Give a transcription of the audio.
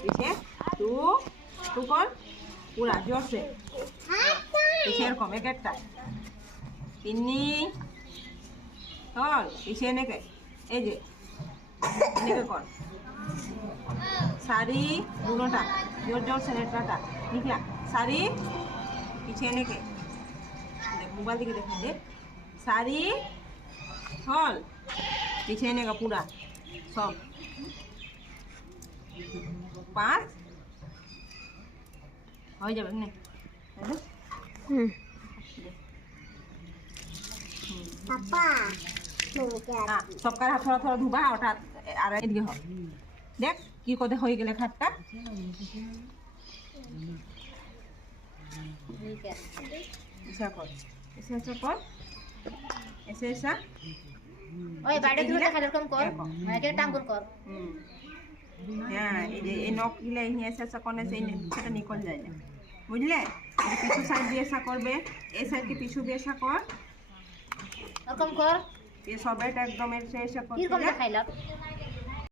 पीछे to to कर पूरा जोर से पीछे एरकम एक एक तिन्नी चल पीछे এনেকে এই যে এনেকে কর सारी दोनोटा जोर जोर से नेटाटा निकला सारी पीछे এনেকে देख मोबाइल दिखे देख दे सारी चल पीछे এনেকে पूरा सब 5 हो जाए ना पापा हाँ सबका हाथ थोड़ा थोड़ा धुबा ওটা আর এদিকে হয় দেখ কি করে হয়ে গেলে খাটটা ऐसा कर ऐसा कर ऐसा ওই বাইরে তুই দেখা এরকম কর একে টাঙ্গুর কর হ্যাঁ এই নখ দিলে এই ऐसा করলে সেই সেটা নিকল যায় না বুঝলে পিছু সাইড দিয়ে ऐसा করবে এই সাইড কে পিছু দিয়ে ऐसा কর এরকম কর ये সবেটা একদম ऐसा কিরকম দেখাইলা